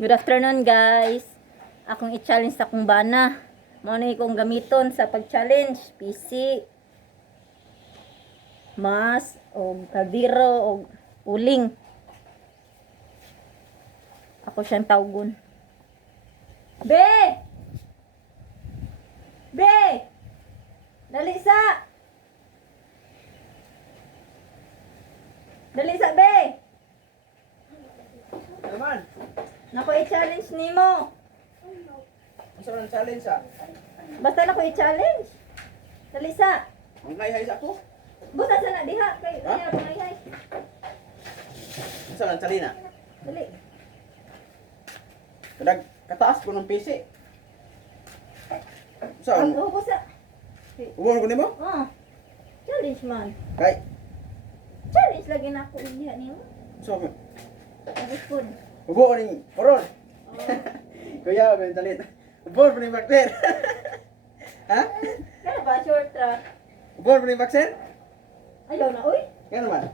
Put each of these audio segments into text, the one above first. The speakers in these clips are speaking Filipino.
Good afternoon guys. Akong i-challenge sa akong bana. Mao na ikong gamiton sa pag-challenge. PC, mas, o kaldero, o uling. Ako siyang tawgon. Be! Be! Dali sa! Dali sa, be! Naman, Nako i-challenge nimo. ang sarang challenge sa. Basta nako i-challenge. Dali sa. Ang hay sa ako. Buta sa na diha kay Ha? diha pangayay. Ang sarang chalina. Dali. Kadag kataas ko ng PC. Saan? Ang busa. Ubon ko nimo? Ah. Challenge man. Kay, Challenge lagi na ako diha nimo. so, Tapos pod. ubo ko ning koron. Oh. Kuya, ko yung talit. Ubon ko ning bakter. Ha? Kaya ba short track? Ubon ko ning bakter? Ayaw na oy. Yan naman.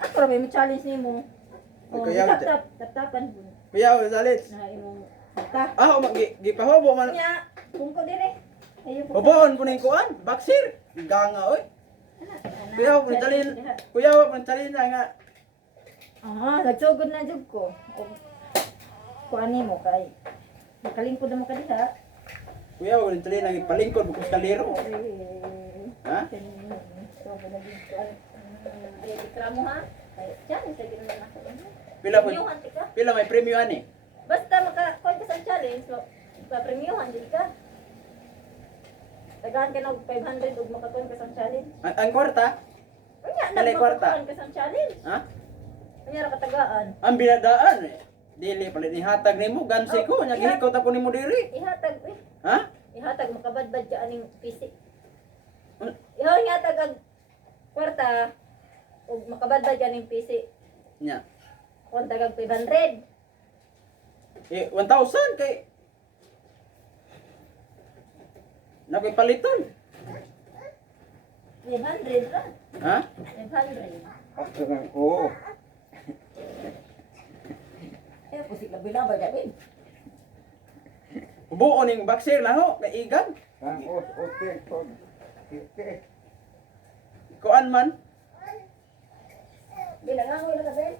Ako ra may challenge nimo. Oh, Kuya, tap-tapan po. Kuya, ko yung talit. Na imong ta. Ah, gipahobo man. Nya, kung ko dire. Ayaw po. Ubon ko ning kuan, baksir. Ganga oy. Kuya, ko yung talit. Kuya, ko yung talit na nga. Ah, nagsugod na jud ko. O kuan nimo kay nakalingkod mo ka diha. Kuya, ko yung talit na ipalingkod bukos kalero. Ha? So, naging kuan. Ay, reklamo ha. Ay, challenge lagi naman ako. Pila po? Premiuhan di ka. Pila may premyo ani? Basta maka-kuan ka sa challenge, so, pa-premiuhan di ka. Tagahan ka na og 500 ug makakuan ka sa challenge. Ang kwarta? Kanya Dali, na kwarta. makakuan ka sa challenge. Ha? Kanya ra katagaan. Ang binadaan eh. Dili palit ni hatag nimo gansi ko nya iya. gihikot ako nimo diri. Ihatag Ha? ihatag makabadbad ka aning PC. Hmm? Ihaw niya tagag kwarta ug makabadbad ka aning PC. Nya. Kung tagag 500. Eh 1,000 kay Nakoy paliton. 500 ra. Ha? 500. Oo. Eh, pusik na binabay ka din. Buo ning baksir laho kay igan. Kuan man. Bilangan mo na ka din.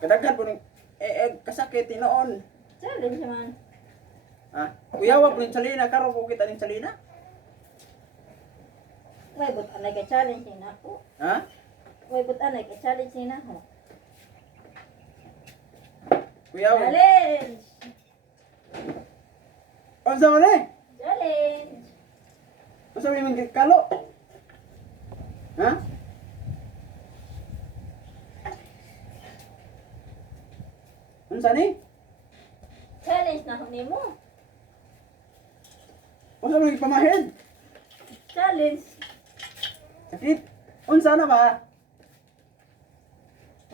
Kadaghan po ning kasakit tinuon. Challenge man. Ha? Uyawa po ning salina karo po kita ning salina. May but anay ka challenge ni nako. Ha? May but anay ka challenge ni nako. Uyawa. Challenge. Unsa man eh? Challenge. Unsa man yung kalo? Ha? Unsa ni? Challenge na ko nimo. Unsa man yung pamahid? Challenge. Sakit. Unsa na ba?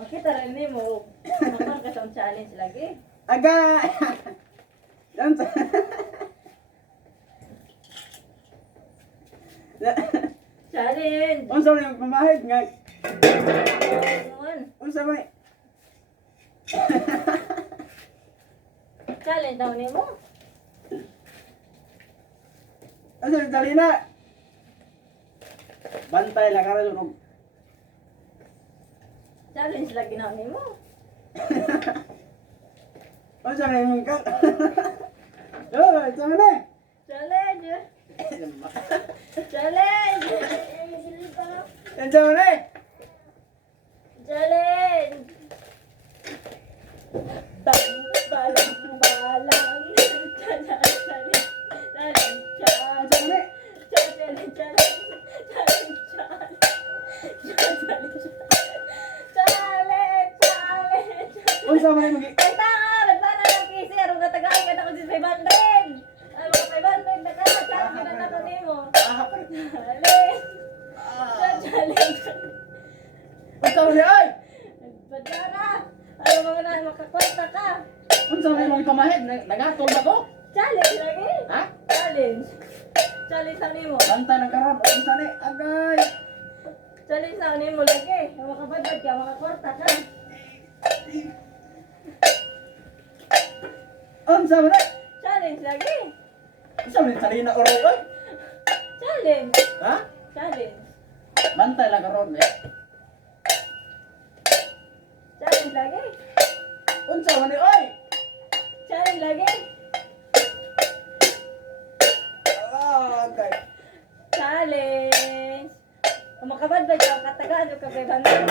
Makita rin nimo. Naman ka sa challenge lagi. Aga. Unsa? Challenge. Unsa man yung pamahid nga? Naman. Unsa man? Challenge daw nimo. Unsa yung salina? Bantay na karon og Challenge lagi na nimo. unsa man yung kal? Oh, unsa man eh? Challenge. Challenge. Unsa man eh? Challenge. Balang balang. Challenge. Unsa man eh? Unsa man yung Ay, tanga! Nagpana ng PC! Arong katagaan ka na ko si 500! Ay, mga 500 na ka! Challenge na ako nimo! Challenge! Challenge! Unsa man ay? Nagpadana! Ano mga na, makakwarta ka! Unsa man yung pamahid? Nagatol ba ko? Challenge lagi! Ha? Challenge! Challenge sa nimo. Bantay lang karon. Unsa ni? Agay. Challenge sa nimo lagi. Makabadbad ka, makakwarta ka. Unsa man ni? Challenge lagi. Unsa man ni salina oroy oy? Challenge. Ha? Challenge. Bantay lang karon eh. Challenge lagi. Unsa man ni oy? Challenge lagi. Agay. Challenge. Kung makabadbad ka, katagaan o kabebangan.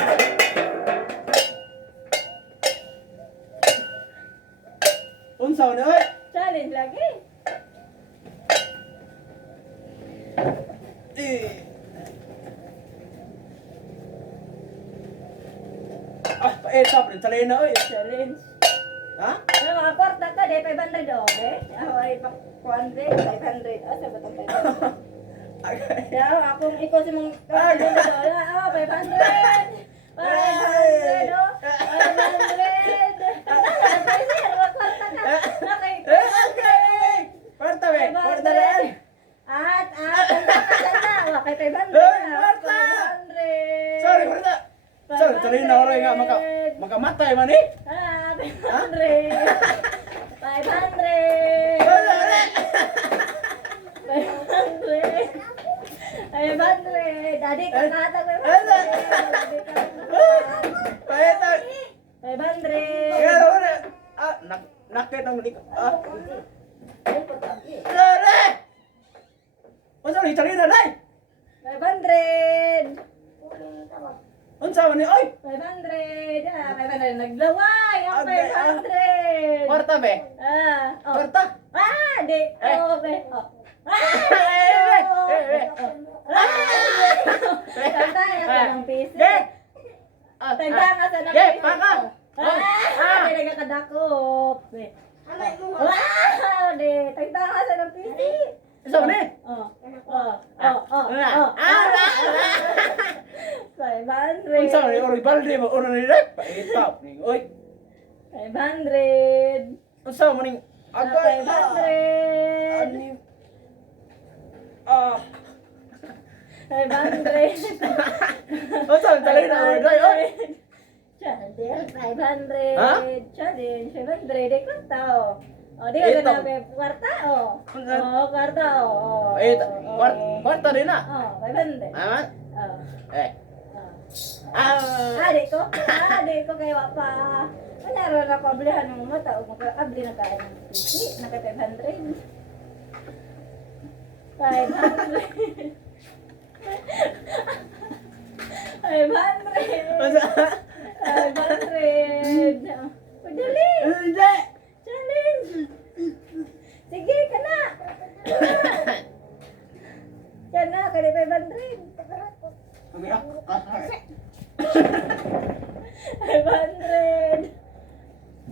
Unsa man ni oy? Challenge lagi. Eh. Ah, paetap rin salina oy. Challenge. Ha? Pero makakwarta ka, di 500 o, okay? Ako ay 400, 500. Ah, sabat ang 500. Agay. Kaya akong ikaw si mong 500 o. Ah, 500. 500 o. 500. Ay, sir, makakwarta ka. Okay. Agay. Kwarta be. Kwarta rin. At, tanda. Okay, 500. Kwarta. 500. Sorry, kwarta. Sorry, salina oroy nga makamatay man eh. Ah, 500. 500. Wala na. 500. 500. Dadi ka kata 500. Wala. Dadi ka Paetap. 500. Kaya wala. Ah, nakit ang likod. Ah. Sorry. Unsa ni salina dai? 500. Unsa man ni oy? 500. Ah, 500. Naglaway ang Okay, 500. Kwarta be. Ah, oh. Kwarta. Ah, di. Oh, be. Oh. Tanda nga sa ng PC. Tanda nga sa ng PC. Paka. Ah, di nga kadakop. Wow, di. Tanda nga sa ng PC. Unsa man ni? Oh. 500. Unsa man ni oroy balde mo uno ni dai? Paetap ning oy. 500. Unsa man ning agay? 500. Ani. Ah. 500. Unsa man salina oroy dai oy? Challenge 500. Ha? Challenge 500. Di kwarta o. O, di ka Ito. na may kwarta o. O, kwarta o. Kwarta din na. O, 500. Aman. O. Eh. O. Ah. Adik ko. Adik ko kay wapa. Manaro na kablihan ng mata o magkakabli na kaya ng PC. Naka 500. 500. 500. Unsa? 500. Padali. Hindi. Challenge. Sige, kana. Kana, kada 500. Kami ako. 500.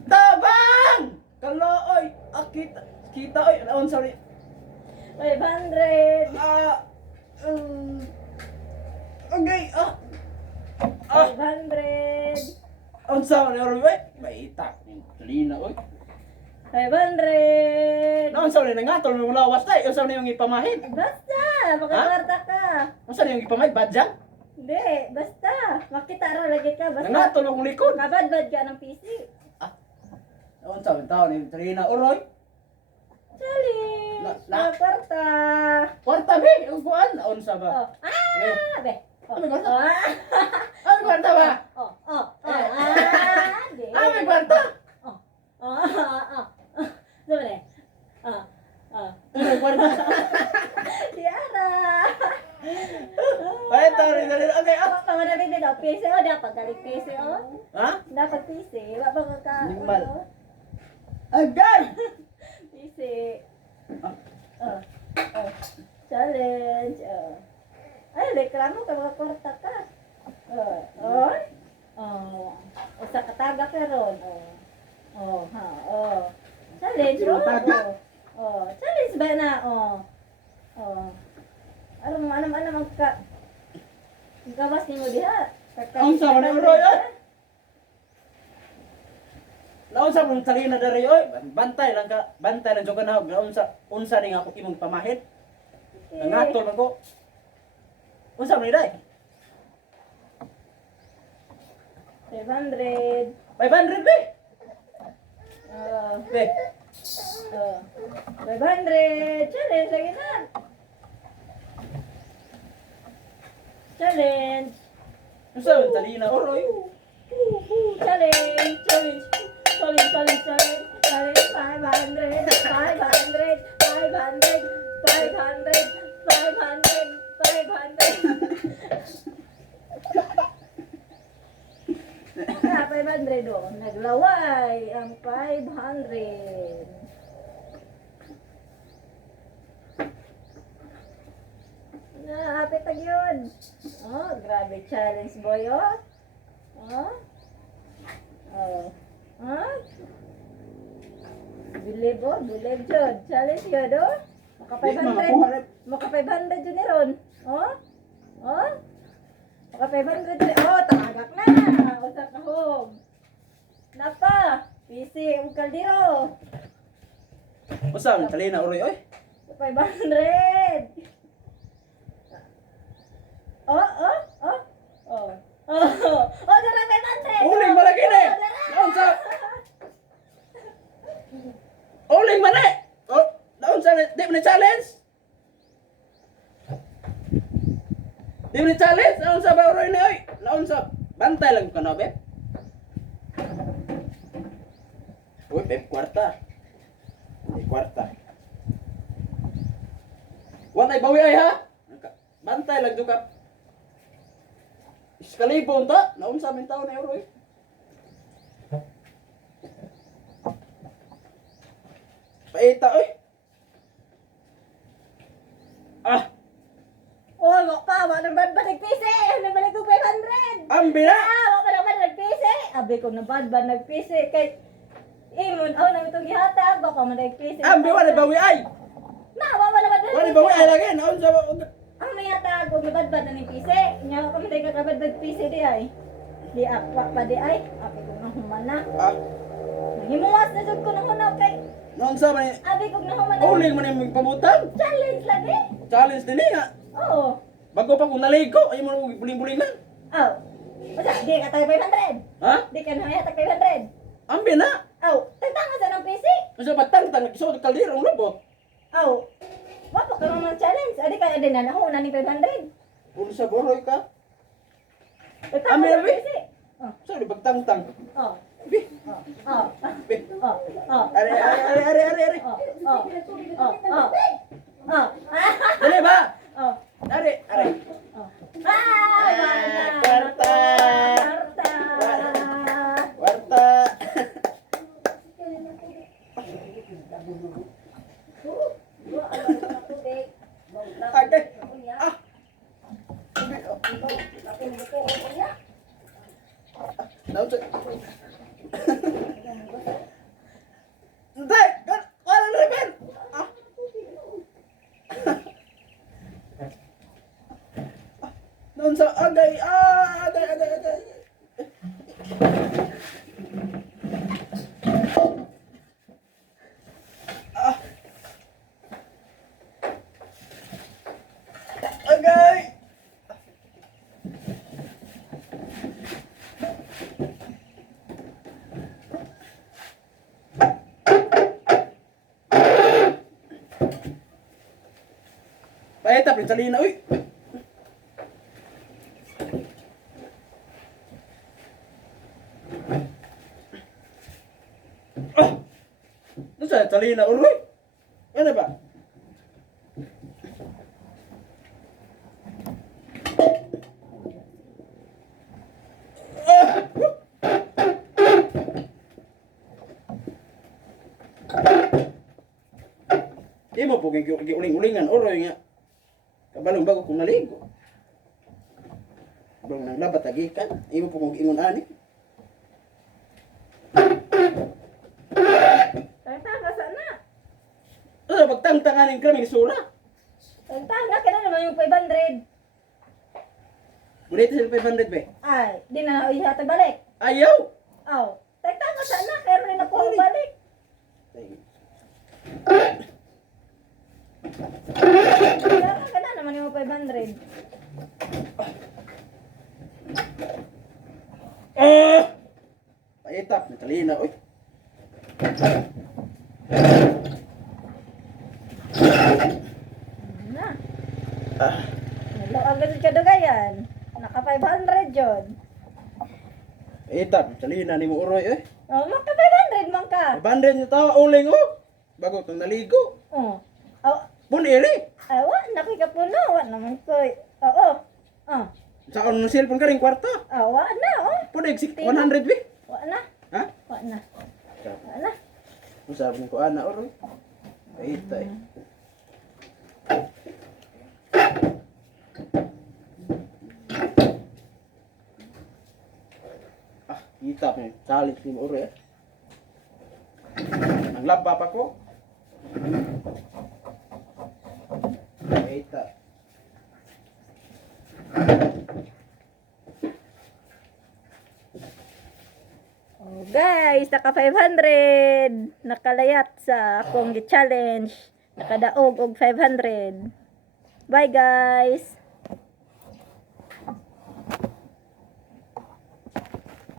Tabang! Kalooy! Kita oy, naon sorry. 500. Okay, 500. unsa man oro oy? Maita ning lina oy. 500. Naon sa ni nangatol mo lawas tay, unsa man yung ipamahid? Basta, makakwarta ka. Unsa ni yung ipamahid badjang? Hindi, basta. Makita ra lagi ka, basta. Nangatol mo likod. Kabadbad ka ng PC. Unsa man taon ni Trina oroy? Challenge. Na- Makakwarta. Kwarta be, ang kuan unsa ba? Oh. Ah, be. Oh. Ano ba? Oh. Ay kwarta ba? Oh, oh, oh. Eh. Di. Ay kwarta. Oh, oh, oh. Sabi na. Oh, oh. Ano kwarta? Tiara. Ay tari dali. Okay, Pangarap din daw, PC o, dapat galing PC o. Ha? Dapat PC, wapa ka Limal. Agay! PC. Oh, oh. Challenge. Ay, reklamo ka, mga kwarta ka. Oh, oh. Usa ka taga ka ron. Oh, ha, oh. Challenge, Yung taga? Oh, challenge ba na, oh. Ano magka... Gawas ni mo diha. Ang sama na uroy, oy. Laon sa mong talina dari oy. Bantay lang ka, bantay lang jud ka na unsa ni nga ako imong pamahid. Nangatol man ko. Unsa man ni day? 500. 500 be. Be. 500. Challenge lagi na. Challenge. Unsa man talina oroy? Challenge. Challenge. Challenge. Challenge. Challenge. Challenge. 500. 500. 500. 500. 500. 500 oh. Naglaway ang 500. Naapit tag yun. Oh, grabe challenge boy oh. Oh. Oh. Huh? Believe oh, believe jud. Challenge yun oh. Maka 500. Maka 500 yun ni Ron. Oh. Oh. Maka 500 yun. Oh, tagak na. Usa ka hog. Napa. Pisi ang kaldero. Unsa man talina oroy oy? 500. Oh. Dara 500. Uling malaki ni. Daon sa. Uling man ni. Oh, daon sa di man challenge. Di man challenge, daon sa ba oroy ni oy? Daon sa bantay lang ka na be. Uy, be kwarta. Di kwarta. Wa nay bawi ay ha. Bantay lang duka. Iskalibon ta, naun sa amin tao na euro eh. Paita oy. Ah, Oh, wak pa, wak na ba nagpisi? Nabalik ko 500. ambi na. Wak pa naman nagpisi. Abi ko na ba nagpisi kay imon aw na itong gihatag baka man nagpisi. Ambi wa na bawi ay. Na, wak pa naman. Wa na bawi ay lagi, naun sa Ang may hatag og nabadbad na ng pisi. Nya ko man kakabad nagpisi di ay. Di wak pa di ay. Abi ko na humana. ah, Himuwas na jud ko na hunaw kay. naun sa man. Abi ko na humana. Uling man yung pamutang. Challenge lagi. Challenge din nga. Oo. Bago pa kung naligo, ay mo buling-buling na. Oh. Basta di ka tayo 500. Ha? Di ka na hatag 500. Ambi na. Oh, tagtanga sa ng pisi. Masa batang-tang nagsuot kaldero ang lubot. Oh. Wapo ka naman challenge. Adi ka din na nahunan ni 500. Kung sa boroy ka, Tagtanga Ami, sa Ami. pisi. Oh. sa di bagtang-tang. Oh. Bi, Oh. bi. Oh. Oh. Are. Oh. Oh. Oh. Oh. Oh. Dali ba? Oh. Are. Oh. Mana? Kwarta. Kwarta. Warta. Ade. Ah. Bi, oh. Naun sa. Hindi. Wala na rin. Ah. Naun sa agay. Ah, agay. Ah. Agay. Paeta, prinsalina, uy. Ah! Ano sa salina, uy? Ano ba? Ah! Di mo po uling-ulingan, oroy nga. Kabalong bago kong naligo. Bago nang labat agikan, di mo po kong ingon ani. Tagtanga sana. Ano, magtang-tanganin kami ni Sura. Tagtanga ka na naman yung 500. Bulit sila 500 be. Ay, di na ihatag balik. Ayaw! Oh, tagtanga sana. Kaya rin ako balik. Ay. Kaya man mo 500. Paitap, natalina, oy. Na. Ah, Hello, agad ka dugayan. Naka 500 jud. paitap, natalina ni mo uroy, eh. Oh, maka 500 man ka. Bandren niyo tawa, uling, oh. Bago kang naligo. Oh. Oh, Puniri. awa, nakikapuno. Wa naman ko. Oo. Oh. Sa on cellphone ka rin kwarta. Awa na, oh. Punig 100 wi. Wa na. Ha? Wa na. Wa na. Usabi ko ana oro. Paita eh. Ah, kita pa. Salit ni oro eh. Naglaba pa ko. Paita. Oh, guys, naka 500. Nakalayat sa akong gi-challenge. Nakadaog og 500. Bye, guys.